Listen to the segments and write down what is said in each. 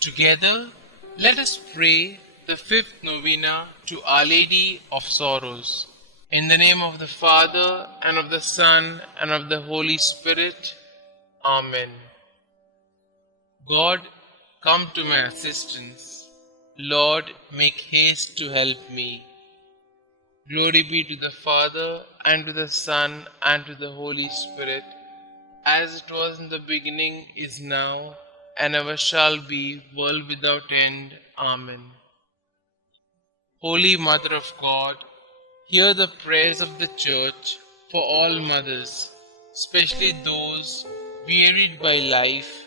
Together, let us pray the fifth novena to Our Lady of Sorrows. In the name of the Father, and of the Son, and of the Holy Spirit. Amen. God, come to my assistance. Lord, make haste to help me. Glory be to the Father, and to the Son, and to the Holy Spirit, as it was in the beginning, is now, and ever shall be, world without end. Amen. Holy Mother of God, hear the prayers of the Church for all mothers, especially those wearied by life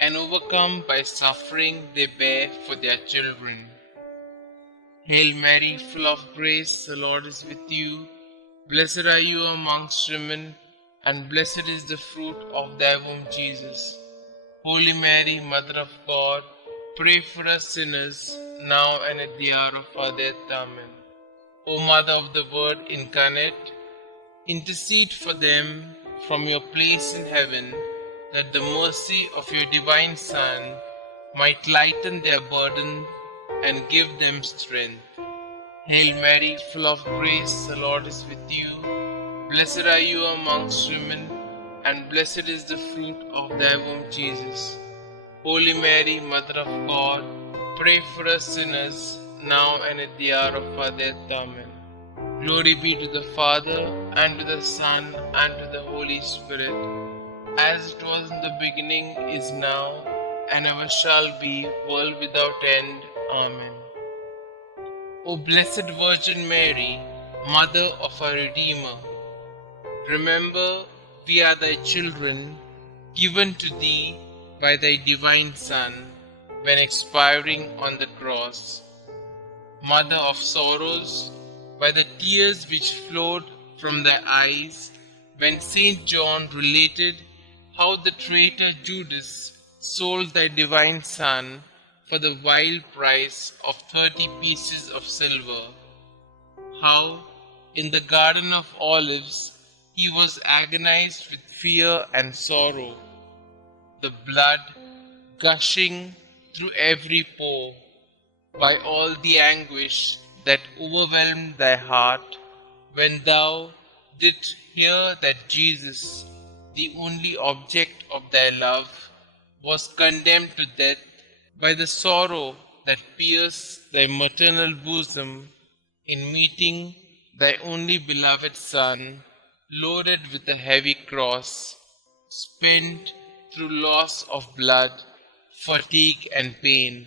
and overcome by suffering they bear for their children. Hail Mary, full of grace, the Lord is with you. Blessed are you amongst women, and blessed is the fruit of thy womb, Jesus. Holy Mary, Mother of God, pray for us sinners, now and at the hour of our death. Amen. O Mother of the Word incarnate, intercede for them from your place in heaven, that the mercy of your divine Son might lighten their burden and give them strength. Hail Mary, full of grace, the Lord is with you. Blessed are you amongst women, and blessed is the fruit of thy womb, Jesus. Holy Mary, Mother of God, pray for us sinners, now and at the hour of our death. Amen. Glory be to the Father, and to the Son, and to the Holy Spirit, as it was in the beginning, is now, and ever shall be, world without end. Amen. O Blessed Virgin Mary, Mother of our Redeemer, remember we are thy children, given to thee by thy divine Son, when expiring on the cross. Mother of sorrows, by the tears which flowed from thy eyes, when St. John related how the traitor Judas sold thy divine Son for the vile price of 30 pieces of silver, how in the Garden of Olives he was agonized with fear and sorrow, the blood gushing through every pore, by all the anguish that overwhelmed thy heart, when thou didst hear that Jesus, the only object of thy love, was condemned to death, by the sorrow that pierced thy maternal bosom in meeting thy only beloved Son, loaded with a heavy cross, spent through loss of blood, fatigue, and pain.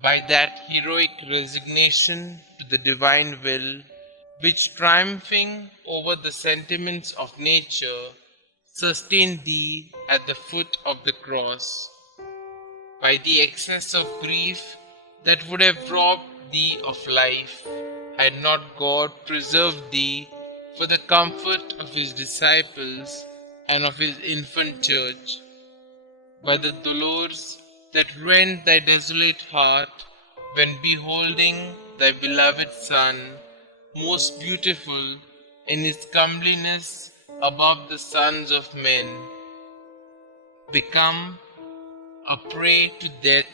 By that heroic resignation to the divine will, which triumphing over the sentiments of nature, sustained thee at the foot of the cross. By the excess of grief that would have robbed thee of life, had not God preserved thee for the comfort of his disciples and of his infant church. By the dolors that rent thy desolate heart, when beholding thy beloved Son, most beautiful in his comeliness above the sons of men, become a prey to death,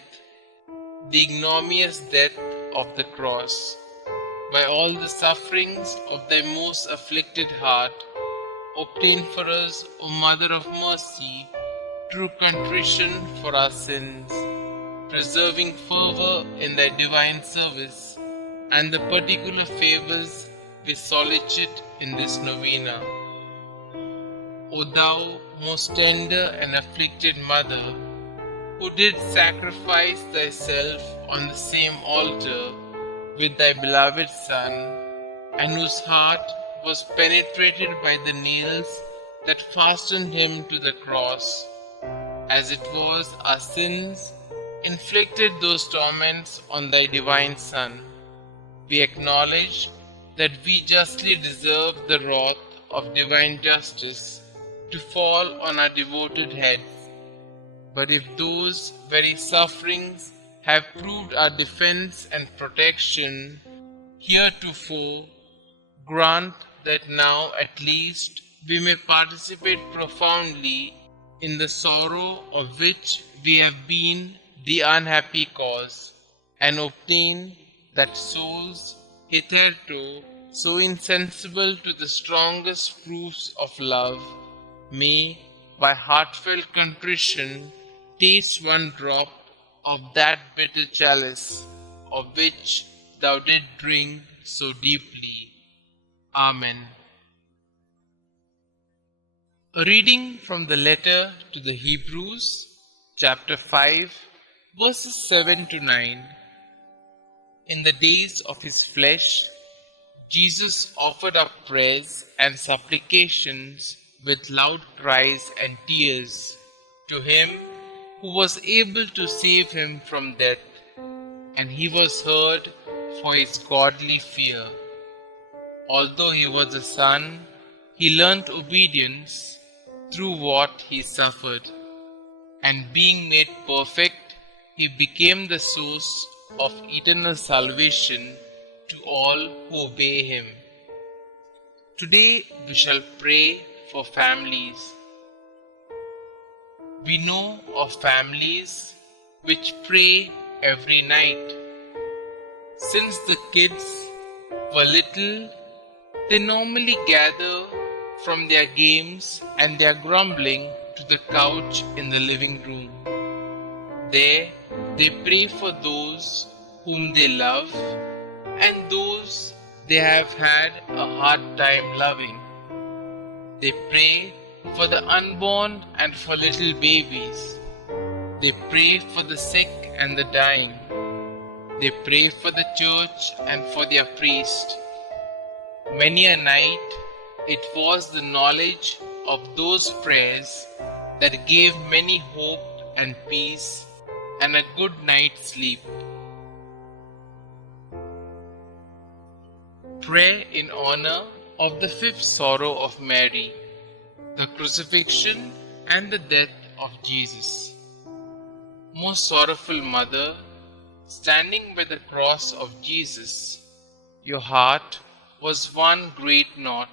the ignominious death of the cross. By all the sufferings of thy most afflicted heart, obtain for us, O Mother of Mercy, true contrition for our sins, preserving fervor in thy divine service, and the particular favors we solicit in this novena. O thou most tender and afflicted Mother, who did sacrifice thyself on the same altar with thy beloved Son, and whose heart was penetrated by the nails that fastened him to the cross, as it was our sins inflicted those torments on thy divine Son, we acknowledge that we justly deserve the wrath of divine justice to fall on our devoted heads. But if those very sufferings have proved our defense and protection heretofore, grant that now at least we may participate profoundly in the sorrow of which we have been the unhappy cause, and obtain that souls hitherto so insensible to the strongest proofs of love may, by heartfelt contrition, taste one drop of that bitter chalice of which thou didst drink so deeply. Amen. A reading from the letter to the Hebrews, chapter 5, verses 7 to 9. In the days of his flesh, Jesus offered up prayers and supplications with loud cries and tears to him who was able to save him from death, and he was heard for his godly fear. Although he was a son, he learnt obedience through what he suffered, and being made perfect, he became the source of eternal salvation to all who obey him. Today we shall pray for families. We know of families which pray every night. Since the kids were little, they normally gather from their games and their grumbling to the couch in the living room. There they pray for those whom they love and those they have had a hard time loving. They pray for the unborn and for little babies. They pray for the sick and the dying. They pray for the church and for their priest. Many a night it was the knowledge of those prayers that gave many hope and peace and a good night's sleep. Prayer in honor of the fifth sorrow of Mary, the crucifixion and the death of Jesus. Most sorrowful Mother, standing by the cross of Jesus, your heart was one great knot,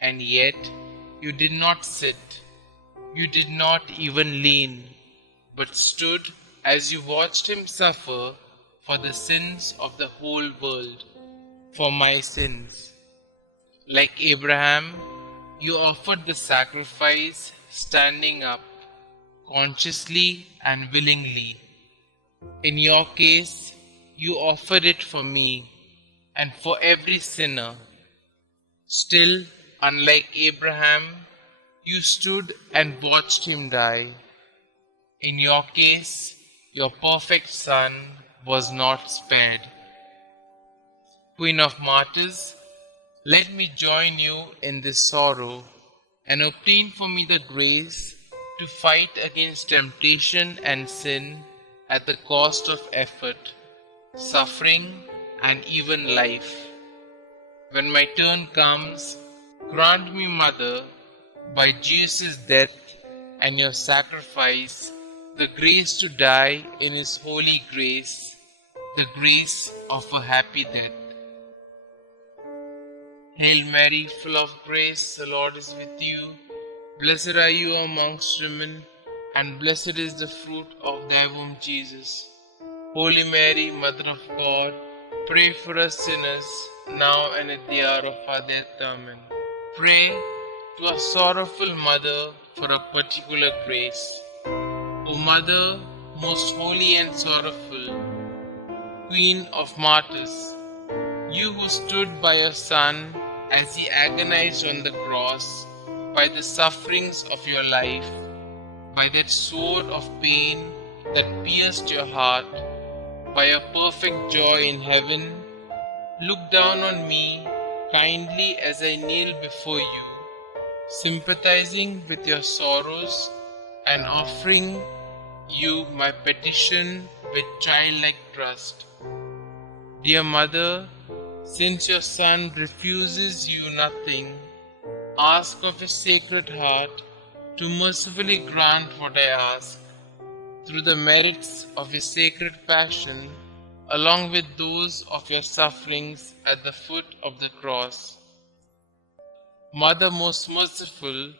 and yet you did not sit, you did not even lean, but stood as you watched him suffer for the sins of the whole world, for my sins. Like Abraham, you offered the sacrifice standing up, consciously and willingly. In your case, you offered it for me and for every sinner. Still, unlike Abraham, you stood and watched him die. In your case, your perfect Son was not spared. Queen of Martyrs, let me join you in this sorrow and obtain for me the grace to fight against temptation and sin at the cost of effort, suffering, and even life. When my turn comes, grant me, Mother, by Jesus' death and your sacrifice, the grace to die in his holy grace, the grace of a happy death. Hail Mary, full of grace, the Lord is with you. Blessed are you amongst women, and blessed is the fruit of thy womb, Jesus. Holy Mary, Mother of God, pray for us sinners, now and at the hour of our death. Amen. Pray to our sorrowful Mother for a particular grace. O Mother, most holy and sorrowful, Queen of Martyrs, you who stood by your Son as he agonized on the cross, by the sufferings of your life, by that sword of pain that pierced your heart, by your perfect joy in heaven, look down on me kindly as I kneel before you, sympathizing with your sorrows and offering you my petition with childlike trust. Dear Mother, since your Son refuses you nothing, ask of his Sacred Heart to mercifully grant what I ask, through the merits of his Sacred Passion, along with those of your sufferings at the foot of the cross. Mother most merciful,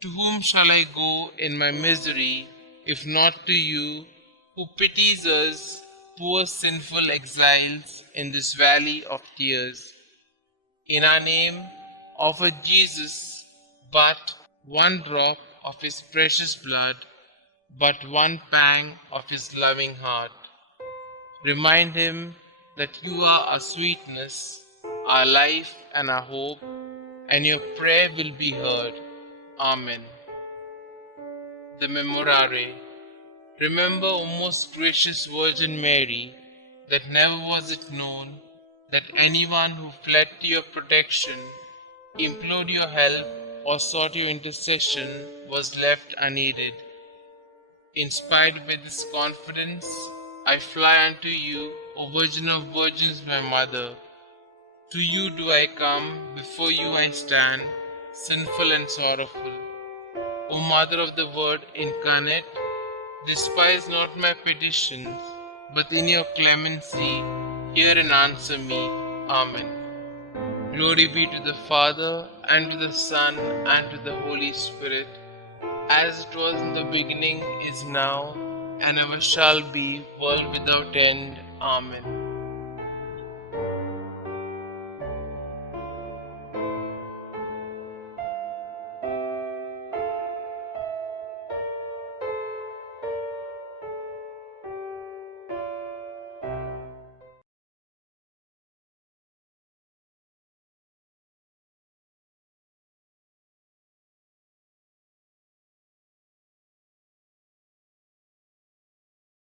to whom shall I go in my misery, if not to you, who pities us, poor sinful exiles in this valley of tears. In our name, offer Jesus but one drop of his precious blood, but one pang of his loving heart. Remind him that you are our sweetness, our life, and our hope, and your prayer will be heard. Amen. The Memorare. Remember, O most gracious Virgin Mary, that never was it known that anyone who fled to your protection, implored your help, or sought your intercession was left unaided. Inspired by this confidence, I fly unto you, O Virgin of Virgins, my Mother. To you do I come, before you I stand, sinful and sorrowful. O Mother of the Word incarnate, despise not my petitions, but in your clemency hear and answer me. Amen. Glory be to the Father, and to the Son, and to the Holy Spirit, as it was in the beginning, is now, and ever shall be, world without end. Amen.